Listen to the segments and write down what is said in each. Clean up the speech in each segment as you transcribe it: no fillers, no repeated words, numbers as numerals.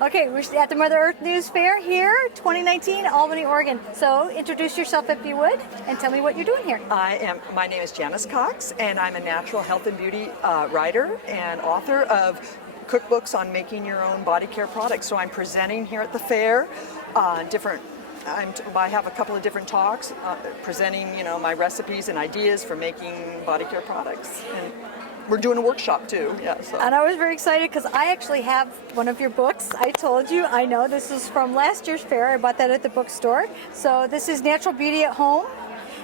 Okay, we're at the Mother Earth News Fair here, 2019, Albany, Oregon. So introduce yourself if you would, and tell me what you're doing here. My name is Janice Cox, and I'm a natural health and beauty writer and author of cookbooks on making your own body care products. So I'm presenting here at the fair I have a couple of different talks presenting, my recipes and ideas for making body care products. And we're doing a workshop too. Yeah. So. And I was very excited because I actually have one of your books. I told you, I know this is from last year's fair. I bought that at the bookstore. So this is Natural Beauty at Home.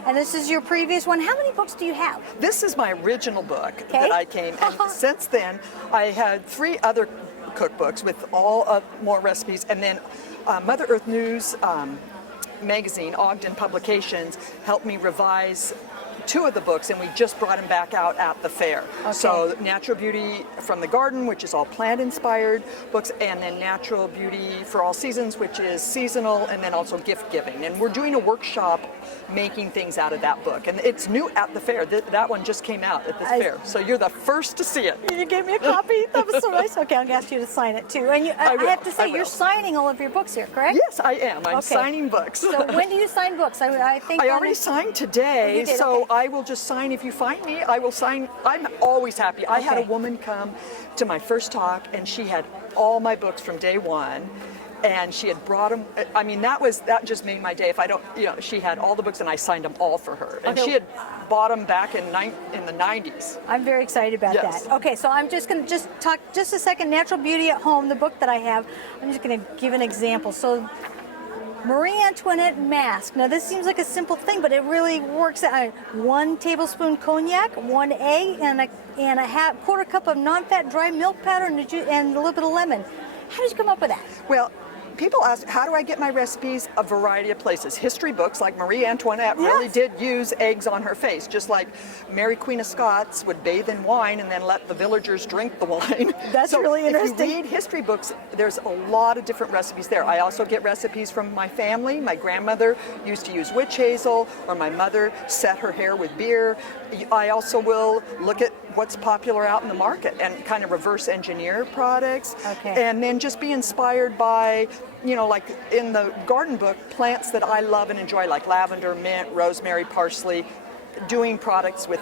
And this is your previous one. How many books do you have? This is my original book that I came. And since then, I had 3 other cookbooks with all more recipes. And then Mother Earth News magazine, Ogden Publications, helped me revise 2 of the books, and we just brought them back out at the fair. Okay. So Natural Beauty from the Garden, which is all plant-inspired books, and then Natural Beauty for All Seasons, which is seasonal, and then also gift-giving. And we're doing a workshop making things out of that book. And it's new at the fair. That one just came out at this fair. So you're the first to see it. You gave me a copy? That was so nice. Okay, I'm going to ask you to sign it too. And I have to say, you're signing all of your books here, correct? Yes, I am. I'm signing books. So when do you sign books? I think I already signed today. You did, so okay. I will just sign. If you find me, I will sign. I'm always happy. I had a woman come to my first talk, and she had all my books from day one, and she had brought them. I mean, that just made my day. If I don't, she had all the books, and I signed them all for her, and she had bought them back in the 90s. I'm very excited about that. Okay, so I'm just going to talk just a second. Natural Beauty at Home, the book that I have. I'm just going to give an example. So. Marie Antoinette mask. Now this seems like a simple thing, but it really works out. 1 tablespoon cognac, 1 egg, and a quarter cup of non-fat dry milk powder, and a little bit of lemon. How did you come up with that? Well, people ask, how do I get my recipes? A variety of places. History books, like Marie Antoinette really did use eggs on her face, just like Mary Queen of Scots would bathe in wine and then let the villagers drink the wine. That's really interesting. If you read history books, there's a lot of different recipes there. I also get recipes from my family. My grandmother used to use witch hazel, or my mother set her hair with beer. I also will look at what's popular out in the market and kind of reverse engineer products. Okay. And then just be inspired by, like in the garden book, plants that I love and enjoy, like lavender, mint, rosemary, parsley, doing products with,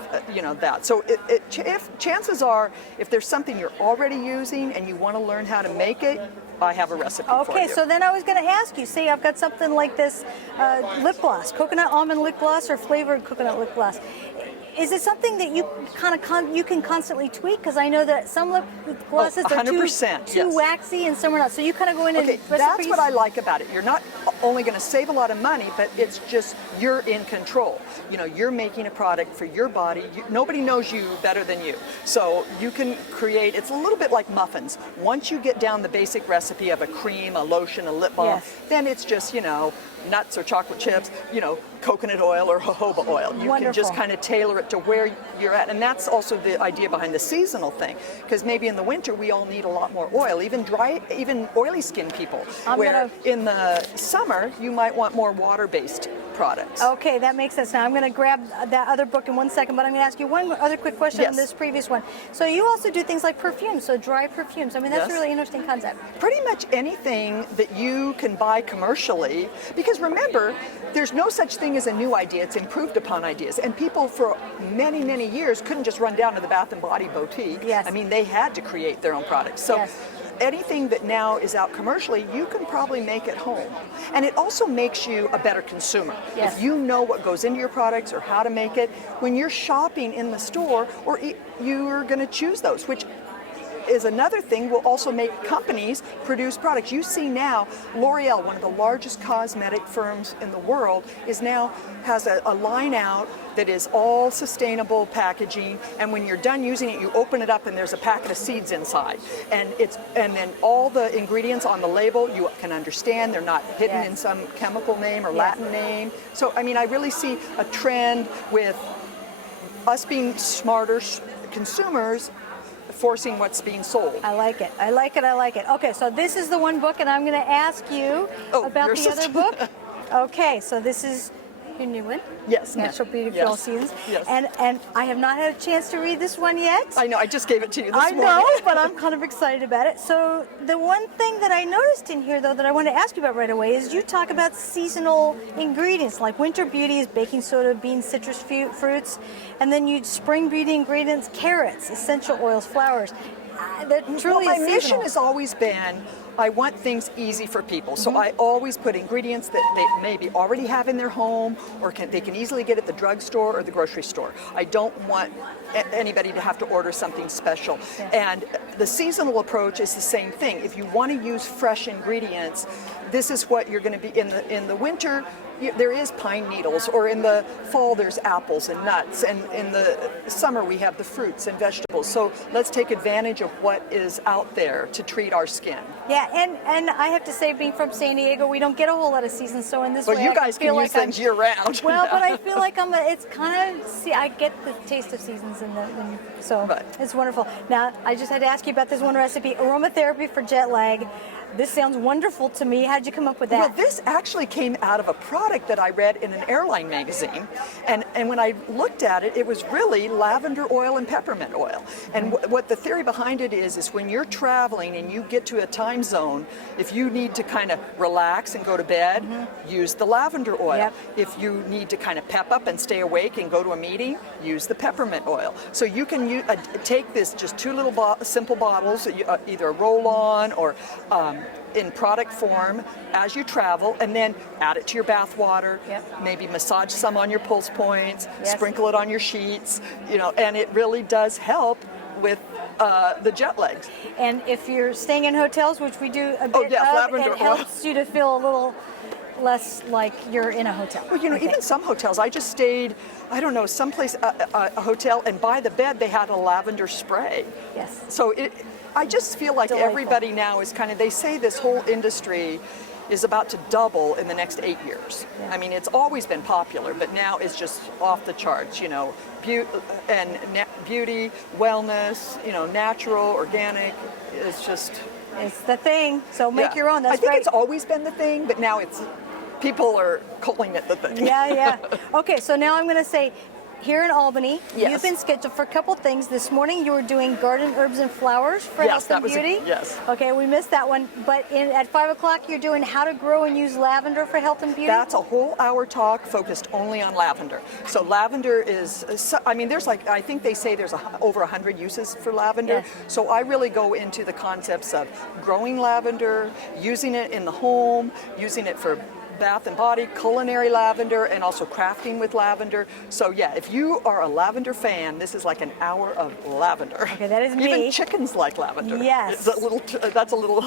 that. So if chances are, if there's something you're already using and you want to learn how to make it, I have a recipe for you. Okay, so then I was going to ask you, say I've got something like this lip gloss, coconut almond lip gloss or flavored coconut lip gloss. Is it something that you you can constantly tweak? Because I know that some lip glosses are too waxy and some are not. So you kind of go in and that's what I like about it. You're not only going to save a lot of money, but it's just you're in control. You're making a product for your body. Nobody knows you better than you. So you can create. It's a little bit like muffins. Once you get down the basic recipe of a cream, a lotion, a lip balm, then it's just nuts or chocolate chips, coconut oil or jojoba oil. You can just kind of tailor it to where you're at. And that's also the idea behind the seasonal thing. Because maybe in the winter we all need a lot more oil, even oily skin people. In the summer you might want more water-based products. Okay, that makes sense. Now I'm going to grab that other book in 1 second, but I'm going to ask you one other quick question on this previous one. So you also do things like perfumes, so dry perfumes. I mean, that's a really interesting concept. Pretty much anything that you can buy commercially, because remember, there's no such thing as a new idea. It's improved upon ideas. And people for many, many years couldn't just run down to the Bath & Body boutique. Yes. I mean, they had to create their own products. So anything that now is out commercially, you can probably make at home. And it also makes you a better consumer. Yes. If you know what goes into your products or how to make it, when you're shopping in the store, or you're going to choose those, which is another thing, will also make companies produce products. You see now, L'Oreal, one of the largest cosmetic firms in the world, has a line out that is all sustainable packaging, and when you're done using it, you open it up and there's a packet of seeds inside, and then all the ingredients on the label you can understand. They're not hidden in some chemical name or Latin name. So I mean, I really see a trend with us being smarter consumers forcing what's being sold. I like it. I like it. I like it. Okay, so this is the one book, and I'm going to ask you about the other book. Okay, so this is your new one. Yes. Natural Beauty for All Seasons. Yes. And I have not had a chance to read this one yet. I know. I just gave it to you this morning. I know, but I'm kind of excited about it. So the one thing that I noticed in here, though, that I want to ask you about right away is you talk about seasonal ingredients like winter beauties, baking soda, beans, citrus fruits, and then you spring beauty ingredients, carrots, essential oils, flowers. That truly my is mission seasonal. has always been, I want things easy for people. So I always put ingredients that they maybe already have in their home, or they can easily get at the drugstore or the grocery store. I don't want anybody to have to order something special. And the seasonal approach is the same thing. If you want to use fresh ingredients, this is what you're going to be in the winter. There is pine needles, or in the fall there's apples and nuts, and in the summer we have the fruits and vegetables. So let's take advantage of what is out there to treat our skin. Yeah, and I have to say, being from San Diego, we don't get a whole lot of seasons, so in this Well, way, you guys can use things year round. Well, but I feel like it's kind of, I get the taste of seasons, so it's wonderful. Now, I just had to ask you about this one recipe, aromatherapy for jet lag. This sounds wonderful to me. How'd you come up with that? Well, this actually came out of a product that I read in an airline magazine. And when I looked at it, it was really lavender oil and peppermint oil. And what the theory behind it is when you're traveling and you get to a time zone, if you need to kind of relax and go to bed, use the lavender oil. Yep. If you need to kind of pep up and stay awake and go to a meeting, use the peppermint oil. So you can take this, just two little simple bottles, either a roll-on or in product form as you travel, and then add it to your bath water. Maybe massage some on your pulse points, sprinkle it on your sheets, and it really does help with the jet lags. And if you're staying in hotels, which we do a bit lavender it helps you to feel a little less like you're in a hotel. Well, even some hotels, I just stayed, I don't know, someplace, a hotel, and by the bed they had a lavender spray. Yes. So I just feel like Delightful. everybody now is they say this whole industry is about to double in the next 8 years. I mean, it's always been popular, but now it's just off the charts, beauty, wellness, natural, organic, it's just... It's the thing, so make your own. That's I think right. it's always been the thing, but now people are calling it the thing. Yeah. Okay, so now I'm going to say, here in Albany, Yes. you've been scheduled for a couple things. This morning you were doing garden herbs and flowers for health and beauty. Yes. Okay, we missed that one. But at 5 o'clock you're doing how to grow and use lavender for health and beauty. That's a whole hour talk focused only on lavender. So lavender is, there's I think they say there's over 100 uses for lavender. Yes. So I really go into the concepts of growing lavender, using it in the home, using it for bath and body, culinary lavender, and also crafting with lavender. So yeah, if you are a lavender fan, this is like an hour of lavender. Okay, that is me. Even chickens like lavender. Yes. That's a little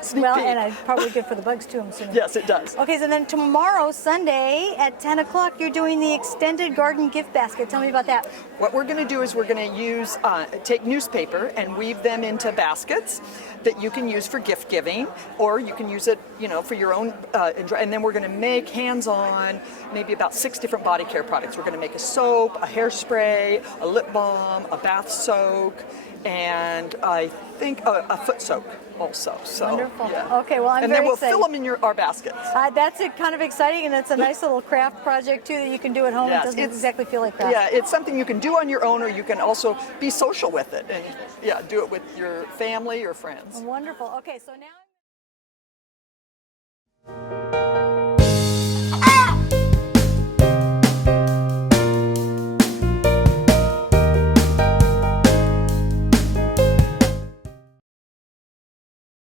sneak peek. And probably good for the bugs too, I'm assuming. Yes, it does. Okay, so then tomorrow, Sunday, at 10 o'clock, you're doing the extended garden gift basket. Tell me about that. What we're going to do is we're going to use, take newspaper and weave them into baskets that you can use for gift giving, or you can use it, for your own, and then we're going to make hands-on maybe about 6 different body care products. We're going to make a soap, a hairspray, a lip balm, a bath soak, and I think a foot soak also. So, wonderful. Yeah. Okay, well, I'm and very then we'll excited. fill them in our baskets. That's kind of exciting, and it's a nice little craft project too that you can do at home. Yes, It doesn't exactly feel like craft. Yeah, it's something you can do on your own, or you can also be social with it, and do it with your family or friends. Wonderful. Okay, so now.